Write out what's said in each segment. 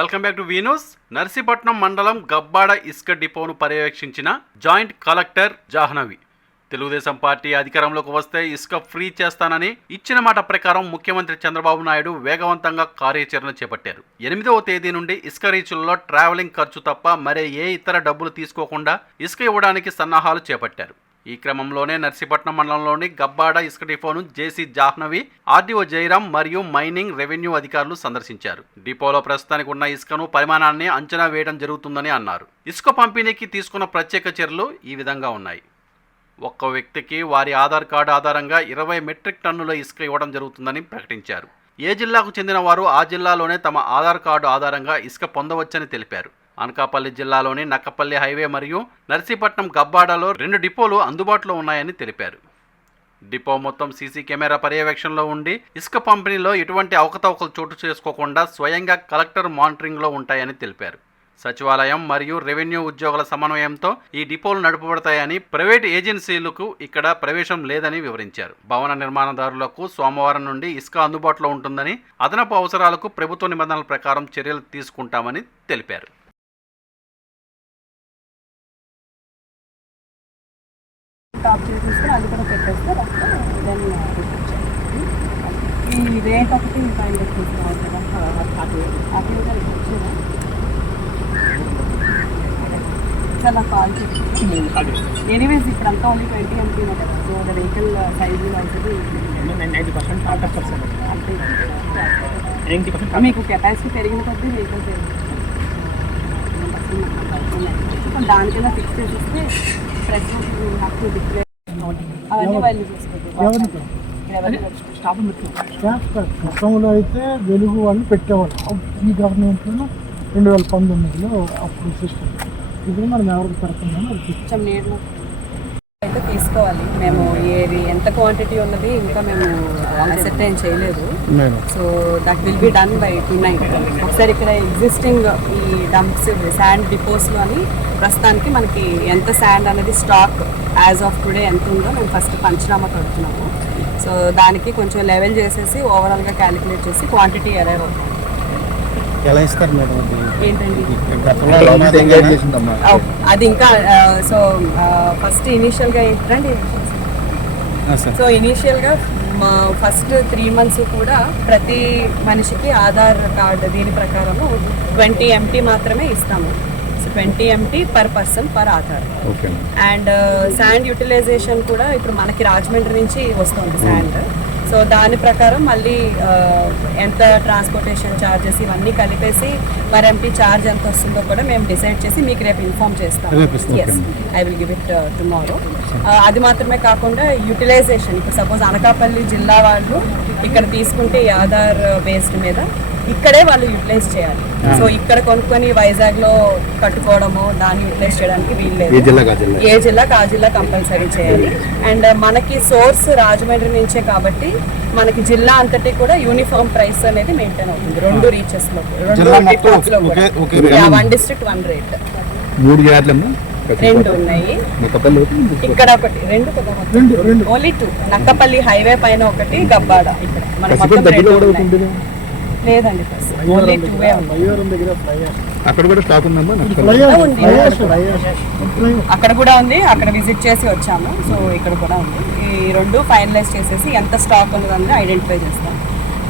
Welcome back to V news. Narsipatnam మండలం గబ్బాడ ఇసుక డిపోను పర్యవేక్షించిన joint collector Jahnavi Telugu Desam party అధికారంలోకి వస్తే ఇసుక ఫ్రీ చేస్తానని ఇచ్చిన మాట ప్రకారం ముఖ్యమంత్రి చంద్రబాబు నాయుడు వేగవంతంగా కార్యాచరణ చేపట్టారు. 8వ తేదీ నుండి ఇసుక రీచుల్లో ట్రావెలింగ్ ఖర్చు తప్ప మరే ఏ ఇతర డబ్బులు తీసుకోకుండా ఇసుక ఇవ్వడానికి సన్నాహాలు చేపట్టారు. ఈ క్రమంలోనే నర్సీపట్నం మండలంలోని గబ్బాడ ఇసుక డిపోను జేసీ జాహ్నవి, ఆర్డీఓ జయరాం మరియు మైనింగ్ రెవెన్యూ అధికారులు సందర్శించారు. డిపోలో ప్రస్తుతానికి ఉన్న ఇసుకను పరిమాణాన్ని అంచనా వేయడం జరుగుతుందని అన్నారు. ఇసుక పంపిణీకి తీసుకున్న ప్రత్యేక చర్యలు ఈ విధంగా ఉన్నాయి. ఒక్క వ్యక్తికి వారి ఆధార్ కార్డు ఆధారంగా 20 మెట్రిక్ టన్నుల ఇసుక ఇవ్వడం జరుగుతుందని ప్రకటించారు. ఏ జిల్లాకు చెందిన వారు ఆ జిల్లాలోనే తమ ఆధార్ కార్డు ఆధారంగా ఇసుక పొందవచ్చని తెలిపారు. అనకాపల్లి జిల్లాలోని నక్కపల్లి హైవే మరియు నర్సీపట్నం గబ్బాడలో 2 డిపోలు అందుబాటులో ఉన్నాయని తెలిపారు. డిపో మొత్తం సీసీ కెమెరా పర్యవేక్షణలో ఉండి ఇసుక పంపిణీలో ఎటువంటి అవకతవకలు చోటు చేసుకోకుండా స్వయంగా కలెక్టర్ మానిటరింగ్లో ఉంటాయని తెలిపారు. సచివాలయం మరియు రెవెన్యూ ఉద్యోగుల సమన్వయంతో ఈ డిపోలు నడుపబడతాయని, ప్రైవేట్ ఏజెన్సీలకు ఇక్కడ ప్రవేశం లేదని వివరించారు. భవన నిర్మాణదారులకు సోమవారం నుండి ఇసుక అందుబాటులో ఉంటుందని, అదనపు అవసరాలకు ప్రభుత్వ నిబంధనల ప్రకారం చర్యలు తీసుకుంటామని తెలిపారు. టాప్ చేసేసుకొని అది కూడా పెట్టేస్తే ఈ రేట్ ఒకటి ఫైన్ తీసుకున్నాం కదా, అక్కడ వచ్చేదా చాలా కాల్ చేసి ఎనీవేస్ ఇక్కడ అంతా ఓన్లీ 20 MT కదా. సో అది వెహికల్ సైజు అనేది 90% మీకు కెపాసిటీ పెరిగిన కొద్దీ వెహికల్ పెరిగింది. దానికైనా ఫిక్స్ చేసేస్తే గతంలో అయితే వెలుగు వాళ్ళు పెట్టేవాళ్ళు. ఈ గవర్నమెంట్లో 2019లో అప్పుడు సిస్టమ్. ఇప్పుడు మనం ఎవరికి పెడుతున్నామో కొంచెం నీళ్ళు అయితే తీసుకోవాలి. మేము ఏది ఎంత క్వాంటిటీ ఉన్నది ఇంకా మేము అసెప్టైన్ చేయలేదు. So that will be done by tonight. ఒకసారి ఇక్కడ ఎగ్జిస్టింగ్ ఈ డంప్స్ శాండ్ డిపోస్లో అని ప్రస్తుతానికి మనకి ఎంత శాండ్ అనేది స్టాక్ యాజ్ ఆఫ్ టుడే ఎంత ఉందో మేము ఫస్ట్ పంచనామా కడుతున్నాము. సో దానికి కొంచెం లెవెల్ చేసేసి ఓవరాల్గా క్యాలిక్యులేట్ చేసి క్వాంటిటీ అరైవ్ అవుతుంది. ఎలా ఇస్తారు మేడం? ఏంటండి అది ఇంకా సో ఫస్ట్ ఇనీషియల్గా ఏంటంటే సో ఇనీషియల్గా మా ఫస్ట్ 3 months కూడా ప్రతి మనిషికి ఆధార్ కార్డు దీని ప్రకారము 20 MT మాత్రమే ఇస్తాము. So 20 MT per person per Aadhaar. And sand utilization కూడా ఇప్పుడు మనకి రాజమండ్రి నుంచి వస్తుంది శాండ్. సో దాని ప్రకారం మళ్ళీ ఎంత ట్రాన్స్పోర్టేషన్ ఛార్జెస్ ఇవన్నీ కలిపేసి పర్ ఎంపీ ఛార్జ్ ఎంత వస్తుందో కూడా మేము డిసైడ్ చేసి మీకు రేపు ఇన్ఫార్మ్ చేస్తాం. Yes, I will give it tomorrow. అది మాత్రమే కాకుండా యూటిలైజేషన్ ఇప్పుడు సపోజ్ అనకాపల్లి జిల్లా వాళ్ళు ఇక్కడ తీసుకుంటే ఈ ఆధార్ బేస్డ్ మీద ఇక్కడే వాళ్ళు యూటిలైజ్ చేయాలి. సో ఇక్కడ కొనుక్కొని వైజాగ్లో కట్టుకోవడము దాన్ని యూటిలైజ్ చేయడానికి వీల్లేదు. ఏ జిల్లాకు ఆ జిల్లా కంపల్సరీ చేయాలి. అండ్ మనకి సోర్స్ రాజమండ్రి నుంచే కాబట్టి మనకి జిల్లా అంతటి కూడా యూనిఫామ్ ప్రైస్ అనేది మెయింటైన్ అవుతుంది. 2 రీచెస్లో 1 district 1 rate. 2 ఉన్నాయి. ఇక్కడ ఒకటి 2 ఓన్లీ 2 నక్కపల్లి హైవే పైన ఒకటి, గబ్బాడ ఇక్కడ మన మొత్తం 2 ఉన్నాయి. లేదండి, ఓన్లీ 2 అక్కడ కూడా స్టాక్ ఉందమ్మా? అక్కడ కూడా ఉంది, అక్కడ విజిట్ చేసి వచ్చాము. సో ఇక్కడ కూడా ఉంది. ఈ 2 ఫైనలైజ్ చేసేసి ఎంత స్టాక్ ఉన్నదని ఐడెంటిఫై చేస్తాం.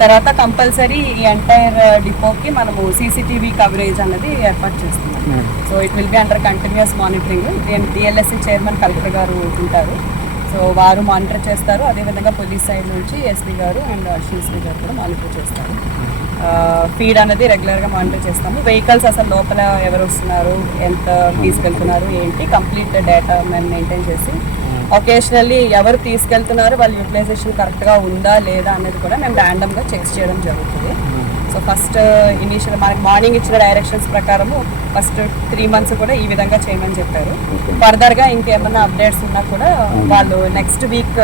తర్వాత కంపల్సరీ ఈ ఎంటైర్ డిపోకి మనము CCTV కవరేజ్ అనేది ఏర్పాటు చేస్తున్నాం. So it will be under continuous monitoring. DLSC chairman collector గారు ఉంటారు. సో వారు మానిటర్ చేస్తారు. అదేవిధంగా పోలీస్ సైడ్ నుంచి SP గారు అండ్ CSP గారు కూడా మానిటర్ చేస్తారు. ఫీడ్ అనేది రెగ్యులర్గా మానిటర్ చేస్తాము. వెహికల్స్ అసలు లోపల ఎవరు వస్తున్నారు, ఎంత తీసుకెళ్తున్నారు, ఏంటి కంప్లీట్ డేటా మేము మెయింటైన్ చేసి ఒకేషనల్లీ ఎవరు తీసుకెళ్తున్నారు, వాళ్ళ యూటిలైజేషన్ కరెక్ట్గా ఉందా లేదా అనేది కూడా మేము ర్యాండమ్గా చెక్ చేయడం జరుగుతుంది. సో ఫస్ట్ ఇనీషియల్ మనకి మార్నింగ్ ఇచ్చిన డైరెక్షన్స్ ప్రకారము ఫస్ట్ 3 months కూడా ఈ విధంగా చేయమని చెప్పారు. ఫర్దర్గా ఇంకేమన్నా అప్డేట్స్ ఉన్నా కూడా వాళ్ళు నెక్స్ట్ వీక్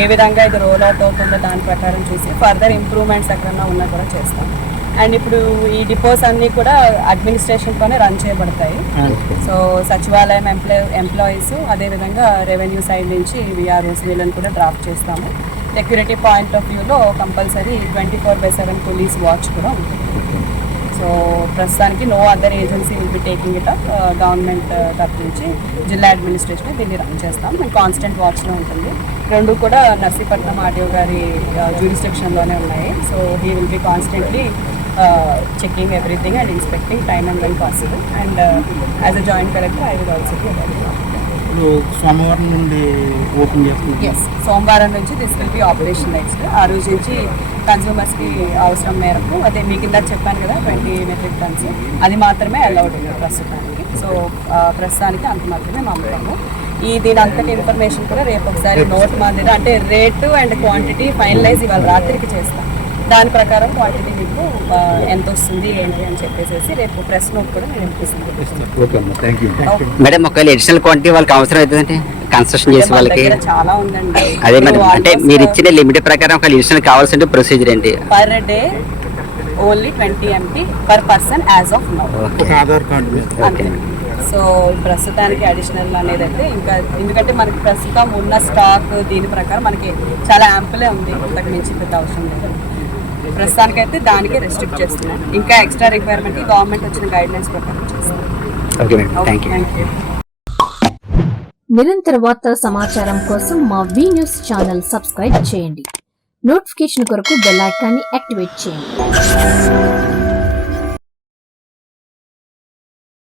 ఏ విధంగా ఇది రోల్ అవుట్ అవుతుందో దాని ప్రకారం చూసి ఫర్దర్ ఇంప్రూవ్మెంట్స్ ఎక్కడన్నా ఉన్నా కూడా చేస్తాం. అండ్ ఇప్పుడు ఈ డిపోస్ అన్నీ కూడా అడ్మినిస్ట్రేషన్తోనే రన్ చేయబడతాయి. సో సచివాలయం ఎంప్లాయీస్ అదేవిధంగా రెవెన్యూ సైడ్ నుంచి VROs వీళ్ళని కూడా డ్రాఫ్ట్ చేస్తాము. సెక్యూరిటీ పాయింట్ ఆఫ్ వ్యూలో కంపల్సరీ 24/7 పోలీస్ వాచ్ కూడా ఉంటుంది. సో సో ప్రస్తుతానికి no other agency will be taking it up. Government తరఫు నుంచి జిల్లా అడ్మినిస్ట్రేషన్ దీన్ని రన్ చేస్తాం. మేము కాన్స్టెంట్ వాచ్లో ఉంటుంది. రెండు కూడా నర్సీపట్నం ఆర్డీఓ గారి జ్యూరిస్డిక్షన్లోనే ఉన్నాయి. So he will be constantly checking everything and inspecting time and when possible. And as a joint collector I will also be available. ఇప్పుడు సోమవారం నుండి ఓపెన్ చేస్తుంది. ఎస్, సోమవారం నుంచి దిస్ విల్ బి ఆపరేషనలైజ్డ్. ఆ రోజు నుంచి కన్స్యూమర్స్కి అవసరం మేరకు, అదే మీకు ఇందాక చెప్పాను కదా 20 మెట్రిక్ టన్స్, అది మాత్రమే అలౌడ్ ఉంది ప్రస్తుతానికి. సో ప్రస్తుతానికి అంత మాత్రమే మామూలు. దీని అంతటి ఇన్ఫర్మేషన్ కూడా రేపు ఒకసారి నోట్ మాదిరి అంటే రేటు అండ్ క్వాంటిటీ ఫైనలైజ్ ఇవాళ రాత్రికి చేస్తాం. దాని ప్రకారం క్వాంటిటీ మీకు ఎంత వస్తుంది ఏంటి అని చెప్పేసి రేపు ప్రెస్ నోట్ కూడా నేను ఇప్పిస్తాను. మేడం ఒకవేళ అడిషనల్ క్వాంటిటీ వాళ్ళకి అవసరం అవుతుందంటే కన్స్ట్రక్షన్ చేసే వాళ్ళకి చాలా ఉందండి. అదే మేడం, అంటే మీరు ఇచ్చిన లిమిట్ ప్రకారం ఒకవేళ అడిషనల్ కావాల్సిన ప్రొసీజర్ ఏంటి? Per day only 20 MT per person as of now. Aadhaar card అంతే. సో ప్రస్తుతానికి అడిషనల్ అనేది అయితే ఇంకా, ఎందుకంటే మనకి ప్రస్తుతం ఉన్న స్టాక్ దీని ప్రకారం మనకి చాలా యాంపులే ఉంది, అంతకు మించి పెద్ద అవసరం లేదు. ప్రస్తుతానికైతే దానికి రెస్ట్రిక్ట్ చేస్తున్నాం. ఇంకా ఎక్స్ట్రా రిక్వైర్మెంట్కి గవర్నమెంట్ వచ్చిన గైడ్లైన్స్ ప్రకారం చేస్తాం. Okay madam, thank you. నిరంతర వార్తా సమాచారం కోసం మా వి న్యూస్ ఛానల్ సబ్స్క్రైబ్ చేయండి. నోటిఫికేషన్ కొరకు బెల్ ఐకాన్ని యాక్టివేట్ చేయండి.